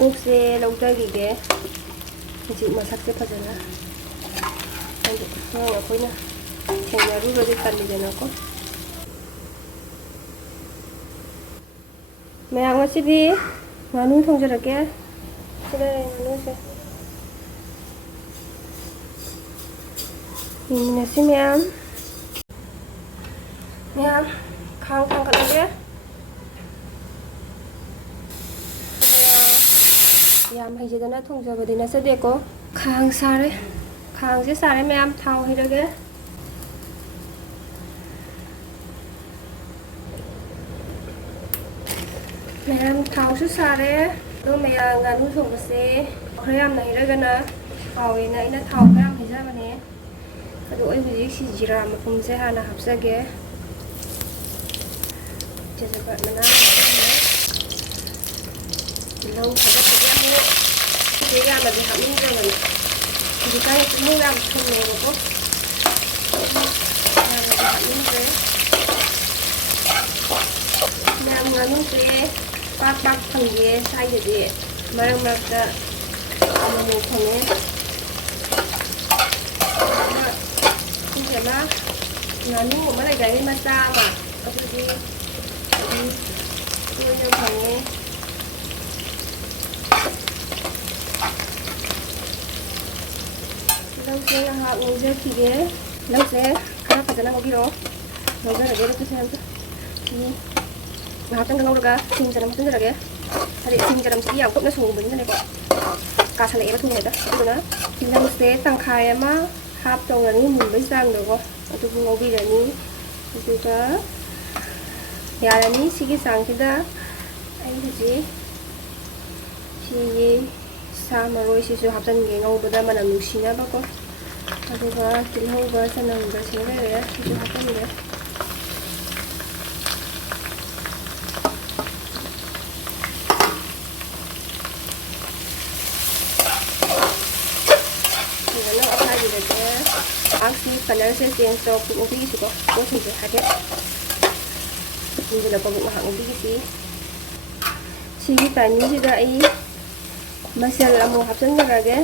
ꯃꯀꯣꯛꯁꯦ ꯂꯧꯊꯈꯤꯒꯦ ꯍꯧꯖꯤꯛ ꯃꯁꯛꯁꯦ ꯐꯖꯅ ꯑꯩꯈꯣꯏꯅ ꯊꯦꯡꯅꯔꯨꯔꯗꯤ ꯇꯜꯂꯤꯗꯅꯀꯣ ꯃꯌꯥꯝ ꯉꯁꯤꯗꯤ ꯉꯥꯅꯨ ꯊꯣꯡꯖꯔꯛꯀꯦ ꯁꯤꯗ ꯉꯥꯅꯨꯁꯦ ꯌꯦꯡꯃꯤꯟꯅꯁꯤ ꯃꯌꯥꯝ ꯈꯥꯡ ꯊꯥꯡꯒꯠꯂꯒꯦ ꯌꯥꯝ ꯍꯩꯖꯗꯅ ꯊꯣꯡꯖꯕꯗꯤ ꯅꯠꯆꯗꯦꯀꯣ ꯈꯥꯡ ꯁꯥꯔꯦ ꯈꯥꯡꯁꯦ ꯁꯥꯔꯦ ꯃꯌꯥꯝ ꯊꯥꯎ ꯍꯩꯔꯒꯦ ꯃꯌꯥꯝ ꯊꯥꯎꯁꯨ ꯁꯥꯔꯦ ꯑꯗꯣ ꯃꯌꯥꯝ ꯉꯥꯅꯨ ꯊꯣꯡꯕꯁꯦ ꯈꯔ ꯌꯥꯝꯅ ꯍꯩꯔꯒꯅ ꯍꯥꯎꯋꯦꯅ ꯑꯩꯅ ꯊꯥꯎ ꯈꯔ ꯌꯥꯝ ꯍꯩꯖꯕꯅꯦ ꯑꯗꯣ ꯑꯩ ꯍꯧꯖꯤꯛ ꯁꯤ ꯖꯤꯔꯥ ꯃꯄꯨꯝꯁꯦ ꯍꯥꯟꯅ ꯍꯥꯞꯆꯒꯦ ꯖꯦꯖꯄꯥꯠ ꯃꯅꯥ ꯇꯤꯜꯍꯧ ꯊꯥꯗꯕꯁꯦ ꯑꯃꯨꯛ ꯁꯤꯁꯦ ꯌꯥꯝꯅꯗꯤ ꯍꯥꯞꯅꯤꯡꯗ꯭ꯔꯕꯅꯤ ꯍꯧꯖꯤꯛꯀꯥꯟ ꯇꯤꯜꯍꯧ ꯌꯥꯝ ꯊꯨꯝꯃꯦꯕꯀꯣ ꯌꯥꯝꯅꯗꯤ ꯍꯥꯞꯅꯤꯡꯗ꯭ꯔꯦ ꯃꯌꯥꯝ ꯉꯥꯅꯨꯁꯦ ꯄꯥꯛ ꯐꯪꯗꯦ ꯁ꯭ꯋꯥꯏꯗꯗꯤ ꯃꯔꯛ ꯃꯔꯛꯇ ꯑꯃꯨꯛ ꯐꯪꯉꯦ ꯁꯤꯁꯦ ꯉꯥꯅꯨ ꯑꯃ ꯂꯩꯖꯔꯦ ꯃꯆꯥ ꯑꯃ ꯑꯗꯨꯗꯤ ꯇꯣꯏꯅ ꯐꯪꯉꯦ ꯂꯧꯁꯦ ꯉꯥꯏꯍꯥꯛ ꯉꯧꯖꯈꯤꯒꯦ ꯂꯧꯁꯦ ꯈꯔ ꯐꯖꯅ ꯉꯧꯕꯤꯔꯣ ꯉꯧꯖꯔꯒꯦ ꯂꯧꯁꯦ ꯑꯝꯇ ꯁꯤ ꯉꯥꯏꯍꯥꯛꯇꯪ ꯉꯧꯔꯒ ꯁꯤꯡ ꯆꯅꯝ ꯍꯥꯞꯆꯤꯟꯖꯔꯒꯦ ꯍꯥꯏꯗꯤ ꯁꯤꯡ ꯆꯅꯝꯁꯤꯗꯤ ꯌꯥꯝ ꯀꯨꯞꯅ ꯁꯨꯕꯅꯤꯅꯅꯦꯀꯣ ꯀꯥꯁꯜꯂꯛꯑꯦꯕ ꯊꯨꯝꯉꯩꯗ ꯑꯗꯨꯗꯨꯅ ꯇꯤꯜꯍꯧꯁꯦ ꯇꯪꯈꯥꯏ ꯑꯃ ꯍꯥꯞ ꯇꯧꯔꯅꯤ ꯃꯨꯟꯕꯒꯤ ꯆꯥꯡꯗꯀꯣ ꯑꯗꯨꯕꯨ ꯉꯧꯕꯤꯔꯅꯤ ꯑꯗꯨꯒ ꯌꯥꯔꯅꯤ ꯁꯤꯒꯤ ꯆꯥꯡꯁꯤꯗ ꯑꯩ ꯍꯧꯖꯤꯛ ꯁꯤꯒꯤ ꯁꯥ ꯃꯔꯣꯏꯁꯤꯁꯨ ꯍꯥꯞꯆꯤꯟꯒꯦ ꯉꯧꯕꯗ ꯃꯅꯝ ꯅꯨꯡꯁꯤꯅꯕꯀꯣ ꯑꯗꯨꯒ ꯇꯤꯜꯍꯧꯒ ꯆꯅꯝꯒ ꯁꯤ ꯂꯩꯔꯦ ꯁꯤꯁꯨ ꯍꯥꯞꯆꯤꯟꯒꯦ ꯐꯖꯅ ꯑꯣꯠꯈꯥꯏꯕꯤꯔꯒꯦ ꯃꯍꯥꯛꯁꯤ ꯀꯂꯔꯁꯦ ꯆꯦꯟꯖ ꯇꯧꯔꯛꯄ ꯉꯧꯕꯤꯒꯤꯁꯤꯀꯣ ꯄꯣꯠꯁꯤꯡꯁꯦ ꯍꯥꯏꯐꯦꯠ ꯃꯨꯟꯖꯤꯜꯂꯛꯄꯕꯨ ꯉꯥꯏꯍꯥꯛ ꯉꯧꯕꯤꯒꯤꯁꯤ ꯁꯤꯒꯤ ꯇꯥꯏꯃꯤꯡꯁꯤꯗ ꯑꯩ ꯃꯆꯜ ꯑꯃꯨꯛ ꯍꯥꯞꯆꯤꯟꯖꯔꯒꯦ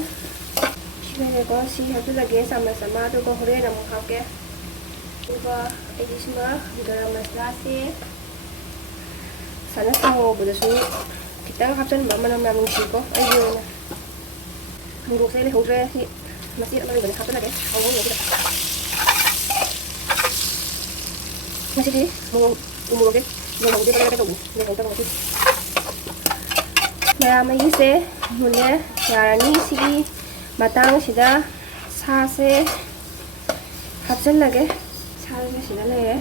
ꯁꯤꯗꯅꯦꯀꯣ ꯁꯤ ꯍꯥꯞꯆꯤꯜꯂꯒꯦ ꯆꯥꯃꯁ ꯑꯃ ꯑꯗꯨꯒ ꯍꯣꯔꯦꯟ ꯑꯃꯨꯛ ꯍꯥꯞꯀꯦ ꯑꯗꯨꯒ ꯑꯩꯒꯤ ꯁꯤꯃ ꯒꯔꯝ ꯃꯁꯂꯥꯁꯦ ꯁꯥꯅ ꯊꯥꯎ ꯉꯧꯕꯗꯁꯨ ꯈꯤꯇꯪ ꯍꯥꯞꯆꯤꯟꯕ ꯃꯅꯝ ꯌꯥꯝ ꯅꯨꯡꯁꯤꯀꯣ ꯑꯩꯒꯤ ꯑꯣꯏꯅ ꯍꯪꯗꯣꯛꯁꯦ ꯂꯩꯍꯧꯗ꯭ꯔꯦ ꯁꯤ ꯃꯆꯦꯠ ꯑꯃ ꯂꯩꯕꯅꯦ ꯍꯥꯞꯆꯤꯜꯂꯒꯦ ꯉꯧꯕꯁꯤꯗ ꯉꯁꯤꯗꯤ ꯎꯃꯣꯔꯣꯛꯁꯦ ꯂꯩꯍꯧꯗꯦ ꯀꯩ ꯇꯧꯕꯅꯤ ꯂꯩꯍꯧꯗꯕ ꯉꯁꯤ ꯃꯌꯥꯝ ꯑꯩꯒꯤꯁꯦ ꯃꯨꯜꯂꯦ ꯌꯥꯔꯅꯤ ꯁꯤꯒꯤ ꯃꯇꯥꯡꯁꯤꯗ ꯁꯥꯁꯦ ꯍꯥꯞꯆꯤꯜꯂꯒꯦ ꯁꯥꯁꯦ ꯁꯤꯗ ꯂꯩꯔꯦ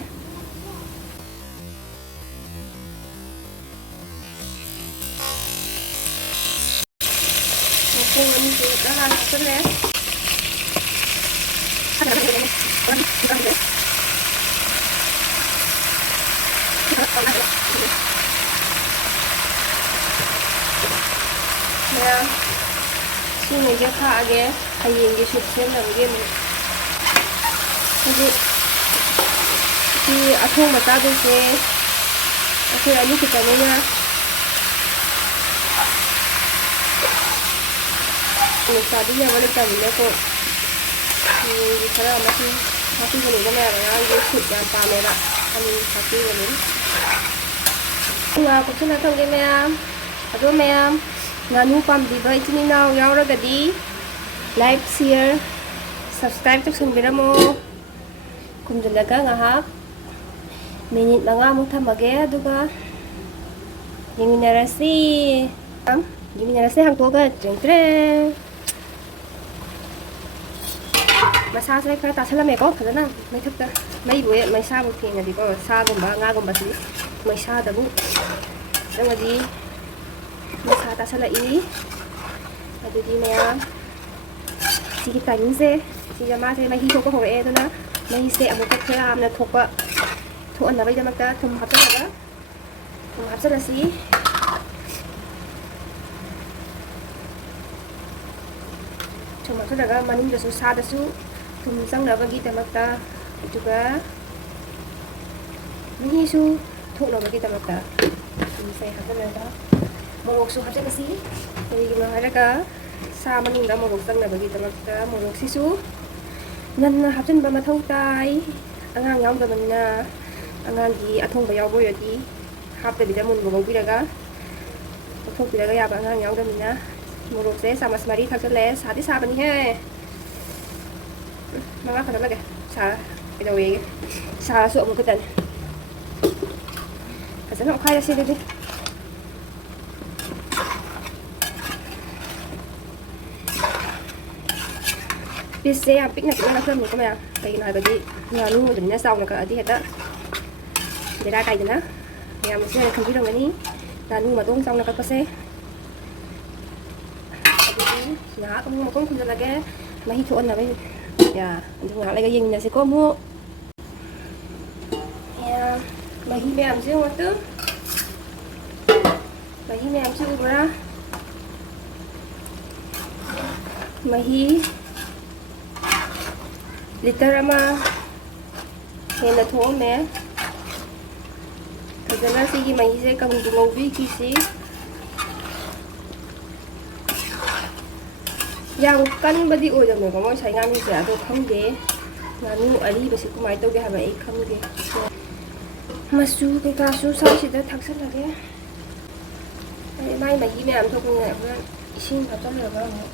ꯃꯈꯣꯡ ꯑꯅꯤꯁꯦ ꯈꯔ ꯍꯥꯟꯅ ꯍꯥꯞꯆꯤꯜꯂꯦ ꯃꯌꯥꯝ ꯁꯤꯉꯩꯁꯦ ꯊꯥꯛꯑꯒꯦ ꯍꯌꯦꯡꯒꯤ ꯁꯨꯞ ꯁꯦꯝꯅꯕꯒꯤ ꯑꯃꯨꯛ ꯍꯧꯖꯤꯛ ꯁꯤ ꯑꯊꯣꯡꯕ ꯆꯥꯗꯣꯏꯁꯦ ꯑꯩꯈꯣꯏ ꯑꯅꯤ ꯈꯤꯇꯪꯅꯤꯅ ꯆꯥꯕꯤꯅꯕ ꯂꯩꯇꯕꯅꯤꯅꯀꯣ ꯍꯌꯦꯡꯒꯤ ꯈꯔ ꯑꯃꯁꯨ ꯍꯥꯞꯄꯤꯕꯅꯤꯅ ꯃꯌꯥꯝ ꯑꯉꯥꯡꯒꯤ ꯁꯨꯞ ꯌꯥꯝ ꯄꯥꯝꯃꯦꯕ ꯑꯅꯤ ꯍꯥꯞꯄꯤꯕꯅꯤ ꯉꯥ ꯀꯨꯞꯁꯤꯜꯂ ꯊꯝꯒꯦ ꯃꯌꯥꯝ ꯑꯗꯣ ꯃꯌꯥꯝ ꯉꯥꯅꯨ ꯄꯥꯝꯕꯤꯕ ꯏꯆꯤꯟ ꯏꯅꯥꯎ ꯌꯥꯎꯔꯒꯗꯤ ꯂꯥꯏꯛ ꯁꯤꯌꯔ ꯁꯕꯁꯀ꯭ꯔꯥꯏꯕ ꯇꯧꯁꯟꯕꯤꯔꯝꯃꯣ ꯀꯨꯝꯖꯤꯜꯂꯒ ꯉꯥꯏꯍꯥꯛ ꯃꯤꯅꯤꯠ 5ꯃꯨꯛ ꯊꯝꯃꯒꯦ ꯑꯗꯨꯒ ꯌꯦꯡꯃꯤꯟꯅꯔꯁꯤ ꯍꯥꯡꯇꯣꯛꯑꯒ ꯇ꯭ꯔꯦꯡ ꯃꯁꯥꯁꯦ ꯈꯔ ꯇꯥꯁꯜꯂꯝꯃꯦꯀꯣ ꯐꯖꯅ ꯃꯩꯊꯛꯇ ꯃꯩꯕꯨ ꯃꯩꯁꯥꯕꯨ ꯊꯦꯡꯉꯗꯤꯀꯣ ꯁꯥꯒꯨꯝꯕ ꯉꯥꯒꯨꯝꯕꯁꯤ ꯃꯩꯁꯥꯗꯕꯨ ꯆꯪꯉꯗꯤ ꯃꯁꯥ ꯇꯥꯁꯜꯂꯛꯏ ꯑꯗꯨꯗꯤ ꯃꯌꯥꯝ ꯁꯤꯒꯤ ꯇꯥꯏꯃꯤꯡꯁꯦ ꯁꯤꯒ ꯃꯥꯁꯦ ꯃꯍꯤ ꯊꯣꯛꯄ ꯍꯧꯔꯛꯑꯦ ꯑꯗꯨꯅ ꯃꯍꯤꯁꯦ ꯑꯃꯨꯛꯀ ꯈꯔ ꯌꯥꯝꯅ ꯊꯣꯛꯍꯟꯅꯕꯒꯤꯗꯃꯛꯇ ꯊꯨꯝ ꯍꯥꯞꯆꯤꯜꯂꯁꯤ ꯊꯨꯝ ꯍꯥꯞꯆꯤꯜꯂꯒ ꯃꯅꯨꯡꯗꯁꯨ ꯁꯥꯗꯁꯨ ꯊꯨꯝ ꯆꯪꯅꯕꯒꯤꯗꯃꯛꯇ ꯑꯗꯨꯒ ꯃꯍꯤꯁꯨ ꯊꯣꯛꯅꯕꯒꯤꯗꯃꯛꯇ ꯊꯨꯝꯁꯦ ꯍꯥꯞꯆꯤꯜꯂꯒ ꯃꯣꯔꯣꯛꯁꯨ ꯍꯥꯞꯆꯤꯜꯂꯁꯤ ꯀꯔꯤꯒꯤꯅꯣ ꯍꯥꯏꯔꯒ ꯁꯥ ꯃꯅꯨꯡꯗ ꯃꯣꯔꯣꯛ ꯆꯪꯅꯕꯒꯤꯗꯃꯛꯇ ꯃꯣꯔꯣꯛꯁꯤꯁꯨ ꯉꯟꯅ ꯍꯥꯞꯆꯤꯟꯕ ꯃꯊꯧ ꯇꯥꯏ ꯑꯉꯥꯡ ꯌꯥꯎꯗꯕꯅꯤꯅ ꯑꯉꯥꯡꯒꯤ ꯑꯊꯣꯡꯕ ꯌꯥꯎꯕ ꯑꯣꯏꯔꯗꯤ ꯍꯥꯞꯇꯕꯤꯗ ꯃꯨꯟꯕ ꯉꯧꯕꯤꯔꯒ ꯂꯧꯊꯣꯛꯄꯤꯔꯒ ꯌꯥꯕ ꯑꯉꯥꯡ ꯌꯥꯎꯗꯕꯅꯤꯅ ꯃꯣꯔꯣꯛꯁꯦ ꯆꯥꯃꯁ 4 ꯊꯥꯛꯆꯜꯂꯦ ꯁꯥꯗꯤ ꯁꯥꯕꯅꯤꯍꯦ ꯃꯉꯥ ꯊꯥꯛꯆꯜꯂꯒꯦ ꯁꯥ ꯀꯩꯗꯧꯋꯦꯒꯦ ꯁꯥꯔꯁꯨ ꯑꯃꯨꯛ ꯈꯛꯇꯅꯤ ꯐꯖꯅ ꯑꯣꯠꯈꯥꯏꯔꯁꯤ ꯑꯗꯨꯗꯤ ꯄꯤꯁꯁꯦ ꯌꯥꯝ ꯄꯤꯛꯅ ꯀꯛꯆꯜꯂꯨꯀꯣ ꯃꯌꯥꯝ ꯀꯩꯒꯤꯅꯣ ꯍꯥꯏꯕꯗꯤ ꯉꯥꯅꯨ ꯑꯣꯏꯕꯅꯤꯅ ꯆꯥꯎꯅ ꯀꯛꯑꯗꯤ ꯍꯦꯛꯇ ꯕꯦꯔꯥ ꯀꯥꯏꯗꯅ ꯃꯌꯥꯝꯅꯁꯨ ꯍꯦꯟꯅ ꯈꯪꯕꯤꯔꯝꯒꯅꯤ ꯉꯥꯅꯨ ꯃꯇꯣꯡ ꯆꯥꯎꯅ ꯀꯛꯄꯁꯦ ꯑꯗꯨꯗꯤ ꯉꯥꯏꯍꯥꯛ ꯑꯃꯨꯛ ꯃꯈꯨꯝ ꯈꯨꯝꯖꯤꯜꯂꯒꯦ ꯃꯍꯤ ꯊꯣꯛꯍꯟꯅꯕ ꯑꯗꯨ ꯉꯥꯏꯍꯥꯛ ꯂꯩꯔꯒ ꯌꯦꯡꯃꯤꯟꯅꯁꯤꯀꯣ ꯑꯃꯨꯛ ꯃꯍꯤ ꯃꯌꯥꯝꯁꯦ ꯑꯃꯨꯛꯇ ꯃꯍꯤ ꯃꯌꯥꯝꯁꯦ ꯎꯕ꯭ꯔꯥ ꯃꯍꯤ ꯂꯤꯇꯔ ꯑꯃ ꯍꯦꯟꯅ ꯊꯣꯛꯑꯝꯃꯦ ꯐꯖꯅ ꯁꯤꯒꯤ ꯃꯍꯤꯁꯦ ꯀꯪꯅ ꯉꯧꯕꯤꯈꯤꯁꯤ ꯌꯥꯝ ꯀꯟꯕꯗꯤ ꯑꯣꯏꯗꯕꯅꯦꯀꯣ ꯃꯣꯏ ꯉꯁꯥꯏ ꯉꯥꯅꯨꯁꯦ ꯑꯗꯣ ꯈꯪꯗꯦ ꯉꯥꯅꯨ ꯑꯔꯤꯕꯁꯤ ꯀꯃꯥꯏꯅ ꯇꯧꯒꯦ ꯍꯥꯏꯕ ꯑꯩ ꯈꯪꯗꯦ ꯃꯆꯨ ꯀꯩꯀꯥꯁꯨ ꯁꯥꯏꯁꯤꯗ ꯊꯥꯛꯆꯜꯂꯒꯦ ꯃꯥꯏ ꯃꯍꯤ ꯃꯌꯥꯝ ꯊꯣꯛꯄꯅꯤꯅ ꯍꯣꯔꯦꯟ ꯏꯁꯤꯡ ꯍꯥꯞꯆꯜꯂꯒ ꯑꯃꯨꯛ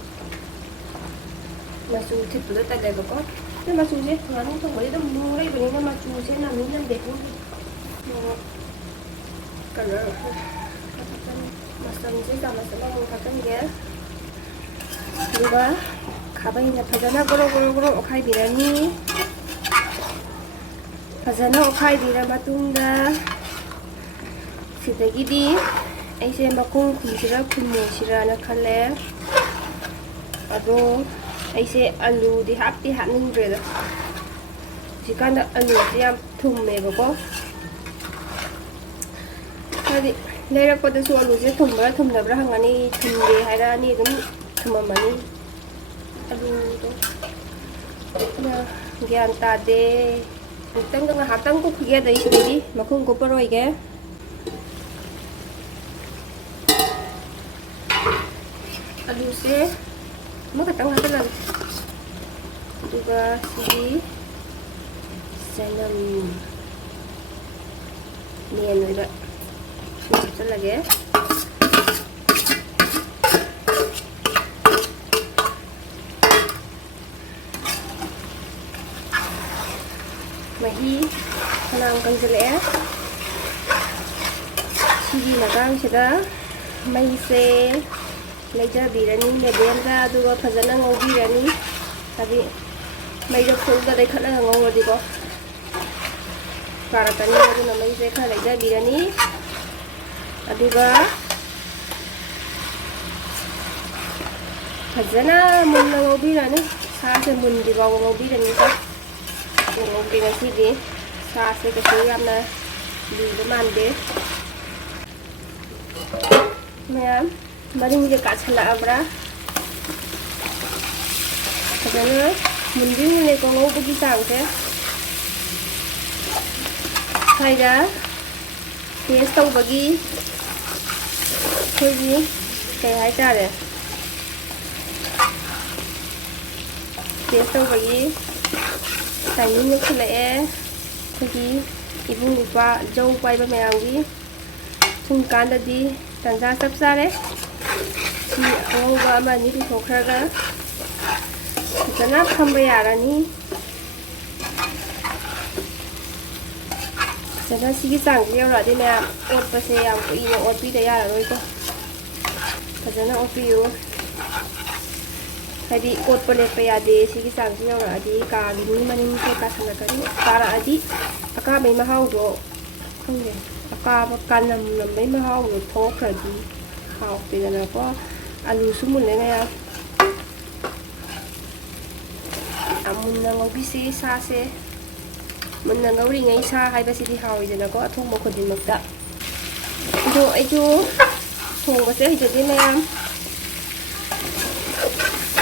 ꯃꯆꯨ ꯊꯤꯠꯄꯗꯣ ꯇꯜꯂꯦꯕꯀꯣ ꯑꯗꯨ ꯃꯆꯨꯁꯦ ꯉꯥꯅꯨ ꯊꯣꯡꯕꯗꯤ ꯑꯗꯨꯝ ꯃꯨ ꯂꯩꯕꯅꯤꯅ ꯃꯆꯨꯁꯦ ꯅꯝꯃꯤ ꯅꯝꯗꯦ ꯀꯂꯔ ꯃꯆꯜꯁꯦ ꯆꯥꯃꯁ ꯑꯃꯃꯨꯛ ꯊꯥꯛꯆꯟꯒꯦ ꯑꯗꯨꯒ ꯈꯥꯕꯩꯅ ꯐꯖꯅ ꯒ꯭ꯔꯣ ꯒ꯭ꯔꯣ ꯒ꯭ꯔꯣ ꯑꯣꯠꯈꯥꯏꯕꯤꯔꯅꯤ ꯐꯖꯅ ꯑꯣꯠꯈꯥꯏꯕꯤꯔ ꯃꯇꯨꯡꯗ ꯁꯤꯗꯒꯤꯗꯤ ꯑꯩꯁꯦ ꯃꯈꯨꯝ ꯈꯨꯝꯁꯤꯔ ꯈꯨꯝꯃꯣꯏꯁꯤꯔꯅ ꯈꯜꯂꯦ ꯑꯗꯣ ꯑꯩꯁꯦ ꯑꯂꯨꯗꯤ ꯍꯥꯞꯅꯤꯡꯗ꯭ꯔꯦꯗ ꯍꯧꯖꯤꯛꯀꯥꯟꯗ ꯑꯂꯨꯁꯦ ꯌꯥꯝ ꯊꯨꯝꯃꯦꯕꯀꯣ ꯍꯥꯏꯗꯤ ꯂꯩꯔꯛꯄꯗꯁꯨ ꯑꯂꯨꯁꯦ ꯊꯨꯝꯕ꯭ꯔꯥ ꯊꯨꯝꯗꯕ꯭ꯔꯥ ꯍꯪꯉꯅꯤ ꯊꯨꯝꯗꯦ ꯍꯥꯏꯔꯛꯑꯅꯤ ꯑꯗꯨꯝ ꯊꯨꯝꯃꯝꯃꯅꯤ ꯑꯂꯨꯗꯣ ꯒ꯭ꯌꯥꯟ ꯇꯥꯗꯦ ꯉꯥꯏꯍꯥꯛꯇꯪ ꯀꯨꯞꯈꯤꯒꯦ ꯑꯗꯩ ꯁꯤꯗꯩꯗꯤ ꯃꯈꯨꯝ ꯀꯨꯞꯄꯔꯣꯏꯒꯦ ꯑꯂꯨꯁꯦ ꯑꯃꯈꯛꯇꯪ ꯍꯥꯞꯆꯜꯂꯒꯦ ꯑꯗꯨꯒ ꯁꯤꯒꯤ ꯆꯅꯝ ꯃꯦꯟ ꯑꯣꯏꯕ ꯁꯤ ꯍꯥꯞꯆꯜꯂꯒꯦ ꯃꯍꯤ ꯐꯅꯌꯥꯝ ꯀꯪꯁꯤꯜꯂꯛꯑꯦ ꯁꯤꯒꯤ ꯃꯇꯥꯡꯁꯤꯗ ꯃꯩꯁꯦ ꯂꯩꯊꯕꯤꯔꯅꯤ ꯃꯦꯗꯤꯌꯝꯗ ꯑꯗꯨꯒ ꯐꯖꯅ ꯉꯧꯕꯤꯔꯅꯤ ꯍꯥꯏꯗꯤ ꯃꯩꯗꯣ ꯐꯨꯜꯗ ꯂꯩꯈꯠꯂꯒ ꯉꯧꯔꯗꯤꯀꯣ ꯀꯥꯔꯛꯀꯅꯤ ꯑꯗꯨꯅ ꯃꯩꯁꯦ ꯈꯔ ꯂꯩꯊꯕꯤꯔꯅꯤ ꯑꯗꯨꯒ ꯐꯖꯅ ꯃꯨꯟꯅ ꯉꯧꯕꯤꯔꯅꯤ ꯁꯥꯁꯦ ꯃꯨꯟꯗ꯭ꯔꯤ ꯐꯥꯎꯕ ꯉꯧꯕꯤꯔꯅꯤꯀꯣ ꯉꯧꯗꯦ ꯉꯁꯤꯗꯤ ꯁꯥꯁꯦ ꯀꯩꯁꯨ ꯌꯥꯝꯅ ꯂꯨꯕ ꯃꯥꯟꯗꯦ ꯃꯌꯥꯝ ꯃꯔꯤꯡꯁꯦ ꯀꯥꯁꯜꯂꯛꯑꯕ꯭ꯔꯥ ꯐꯖꯅ ꯃꯨꯟꯗꯤ ꯃꯨꯜꯂꯦꯀꯣ ꯉꯧꯕꯒꯤ ꯆꯥꯡꯁꯦ ꯁ꯭ꯋꯥꯏꯗ ꯇꯦꯁ ꯇꯧꯕꯒꯤ ꯑꯩꯈꯣꯏꯒꯤ ꯀꯩ ꯍꯥꯏꯇꯥꯔꯦ ꯇꯦꯁ ꯇꯧꯕꯒꯤ ꯇꯥꯏꯃꯤꯡ ꯌꯧꯁꯤꯜꯂꯛꯑꯦ ꯑꯩꯈꯣꯏꯒꯤ ꯏꯕꯨꯡ ꯏꯄ꯭ꯋꯥ ꯖꯧ ꯄꯥꯏꯕ ꯃꯌꯥꯝꯒꯤ ꯁꯨꯝ ꯀꯥꯟꯗꯗꯤ ꯇꯟꯖꯥ ꯆꯞ ꯆꯥꯔꯦ ꯁꯤ ꯑꯉꯧꯕ ꯑꯃ ꯑꯅꯤ ꯄꯨꯊꯣꯛꯈ꯭ꯔꯒ ꯐꯖꯅ ꯐꯝꯕ ꯌꯥꯔꯅꯤ ꯐꯖꯅ ꯁꯤꯒꯤ ꯆꯥꯡꯁꯦ ꯌꯧꯔꯛꯑꯗꯤ ꯃꯌꯥꯝ ꯑꯣꯠꯄꯁꯦ ꯌꯥꯝ ꯀꯨꯏꯅ ꯑꯣꯠꯄꯤꯗ ꯌꯥꯔꯔꯣꯏꯀꯣ ꯐꯖꯅ ꯑꯣꯠꯄꯤꯌꯨ ꯍꯥꯏꯗꯤ ꯑꯣꯠꯄ ꯂꯦꯞꯄ ꯌꯥꯗꯦ ꯁꯤꯒꯤ ꯆꯥꯡꯁꯤ ꯌꯧꯔꯛꯑꯗꯤ ꯀꯥꯒꯤꯅꯤ ꯃꯅꯤꯡꯁꯦ ꯀꯥꯁꯜꯂꯛꯀꯅꯤ ꯀꯥꯔꯛꯑꯗꯤ ꯑꯀꯥꯕꯩ ꯃꯍꯥꯎꯗꯣ ꯈꯪꯗꯦ ꯑꯀꯥꯕ ꯀꯥꯅꯝ ꯅꯝꯕꯩ ꯃꯍꯥꯎꯗꯣ ꯊꯣꯛꯈ꯭ꯔꯗꯤ ꯍꯥꯎꯇꯦꯗꯅꯀꯣ ꯑꯂꯨꯁꯨ ꯃꯨꯜꯂꯦ ꯃꯌꯥꯝ ꯌꯥꯝ ꯃꯨꯟꯅ ꯉꯧꯕꯤꯁꯤ ꯁꯥꯁꯦ ꯃꯨꯟꯅ ꯉꯧꯔꯤꯉꯩ ꯁꯥ ꯍꯥꯏꯕꯁꯤꯗꯤ ꯍꯥꯎꯏꯗꯅꯀꯣ ꯑꯊꯣꯡꯕ ꯈꯨꯗꯤꯡꯃꯛꯇ ꯑꯗꯣ ꯑꯩꯁꯨ ꯊꯣꯡꯕꯁꯦ ꯍꯩꯖꯗꯦ ꯃꯌꯥꯝ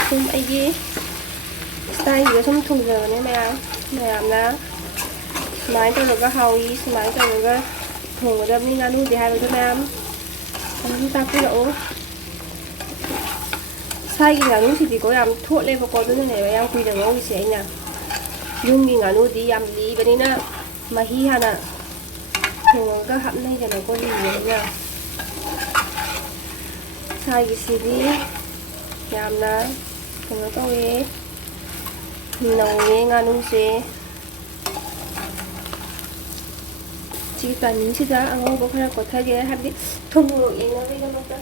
ꯁꯨꯝ ꯑꯩꯒꯤ ꯁ꯭ꯇꯥꯏꯜꯁꯤꯗ ꯁꯨꯝ ꯊꯣꯡꯖꯕꯅꯦ ꯃꯌꯥꯝꯅ ꯁꯨꯃꯥꯏꯅ ꯇꯧꯔꯒ ꯍꯥꯎꯏ ꯁꯨꯃꯥꯏꯅ ꯇꯧꯔꯒ ꯊꯣꯡꯒꯗꯕꯅꯤ ꯉꯥꯅꯨꯗꯤ ꯍꯥꯏꯕꯗꯣ ꯃꯌꯥꯝ ꯑꯗꯨꯝ ꯇꯥꯛꯄꯤꯔꯛꯑꯣ ꯁꯥꯏꯒꯤ ꯉꯥꯅꯨꯁꯤꯗꯤꯀꯣ ꯌꯥꯝ ꯊꯣꯠꯂꯦꯕꯀꯣ ꯑꯗꯨꯅꯅꯦꯕ ꯌꯥꯝ ꯀꯨꯏꯅ ꯉꯧꯔꯤꯁꯦ ꯑꯩꯅ ꯌꯨꯝꯒꯤ ꯉꯥꯅꯨꯗꯤ ꯌꯥꯝ ꯂꯤꯕꯅꯤꯅ ꯃꯍꯤ ꯍꯥꯟꯅ ꯊꯣꯡꯉꯒ ꯍꯥꯞꯅꯩꯗꯅꯀꯣ ꯂꯤꯕꯅꯤꯅ ꯁꯥꯏꯒꯤꯁꯤꯗꯤ ꯌꯥꯝꯅ ꯀꯩꯅꯣ ꯇꯧꯋꯦ ꯅꯧꯋꯦ ꯉꯥꯅꯨꯁꯦ ꯁꯤꯒꯤ ꯇꯥꯏꯃꯤꯡꯁꯤꯗ ꯑꯉꯧꯕ ꯈꯔ ꯀꯣꯠꯊꯒꯦ ꯍꯥꯏꯕꯗꯤ ꯊꯨꯝ ꯃꯣꯔꯣꯛ ꯌꯦꯡꯅꯕꯒꯤꯗꯃꯛꯇ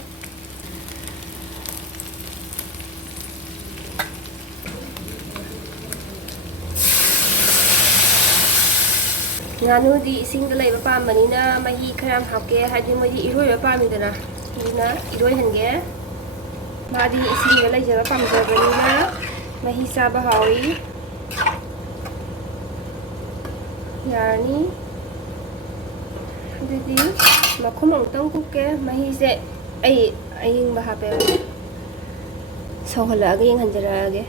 ꯉꯥꯅꯨꯗꯤ ꯏꯁꯤꯡꯗ ꯂꯩꯕ ꯄꯥꯝꯕꯅꯤꯅ ꯃꯍꯤ ꯈꯔ ꯌꯥꯝ ꯍꯥꯞꯀꯦ ꯍꯥꯏꯗꯤ ꯃꯣꯏꯗꯤ ꯏꯔꯣꯏꯕ ꯄꯥꯝꯃꯤꯗꯅ ꯑꯗꯨꯅ ꯏꯔꯣꯏꯍꯟꯒꯦ मादी इसी लेजब पामजबनीना मही चाबा हावी यानी अदुदी मखुम अमतंग कुके मही से अयिंग बहापे सौहलागे यंगहंजरागे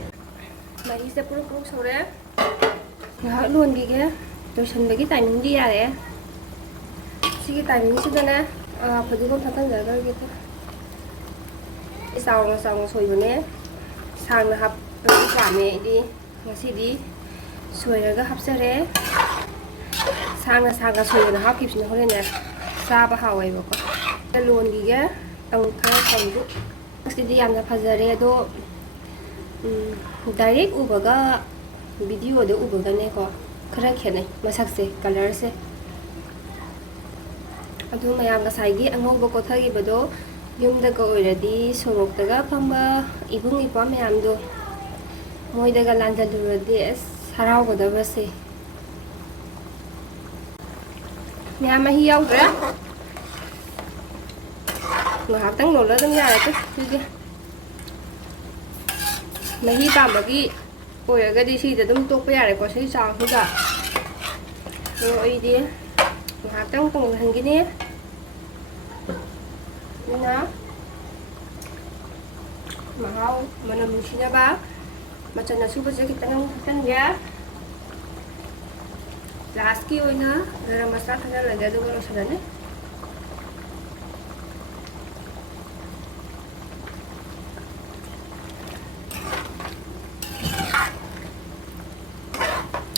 मही से पुरुक पुरुक सौरे ngahak londige loisanbagi timing di yare sigi timing sidana phadigon thakang jagarge ko saung saung soibane sangna hap pame di ngasidi soiraga hapsare sangna soibana hapkipsina horene saba hawai bako londige tang khara samdu sidi yamna phajare do direct ubaga video de ubaga ne ko khara khenai masakse color se adu mayam ga saigi angau ko thagi bado yumda ga oiradi sorok daga phamba ibung ipa mayam do moi daga landa duradi es harau go da base mayam hi yaw dra ngahak tang no la dam ya tu tuge mahi pambagi oiragadi sida dum tokpa yare ko sei chang huda oidi ngahak tang tong hangini na mahau manam sina ba macana suba je kitang kan ya last ki oina garam masala thana laga do galo sadane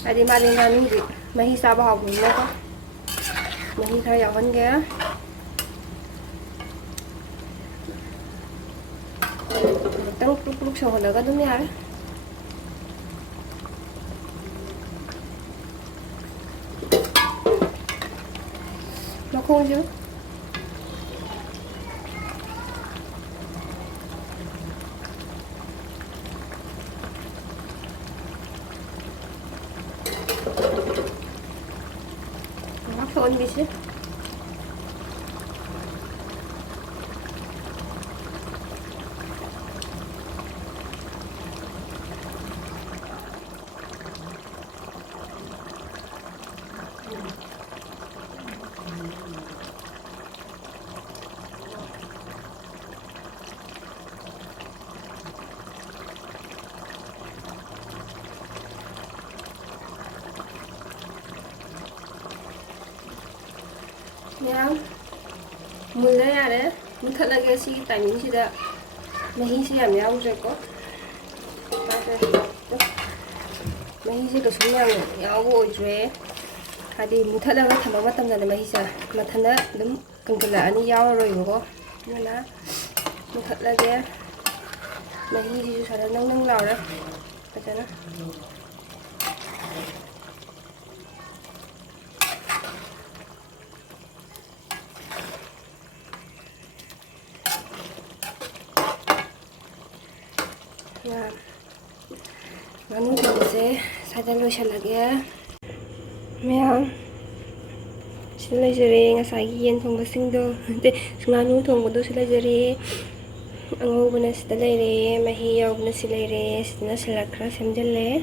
adi malinga ni mahi saba haw ni ko mahi khara yawan ge tang puk so hola ga dum yar makhong ju phone bisi yang mulai ada mungkin lagi sih timing sih dah mahi sih yang ya udah kok mahi sih kesulitan yang aku udah hadi mungkin lagi tambah matang dah mahi sih matangnya dem kengkelaan ini ya orang itu kok mana mungkin lagi mahi sih sudah nang lau dah macam nganu thongse sada loisalage meyang silai jere ngasai yen thongba singdo te nganu thongbodo silai jere angau bana sida leire mahi yaw bana silai re sidna silakra semjalle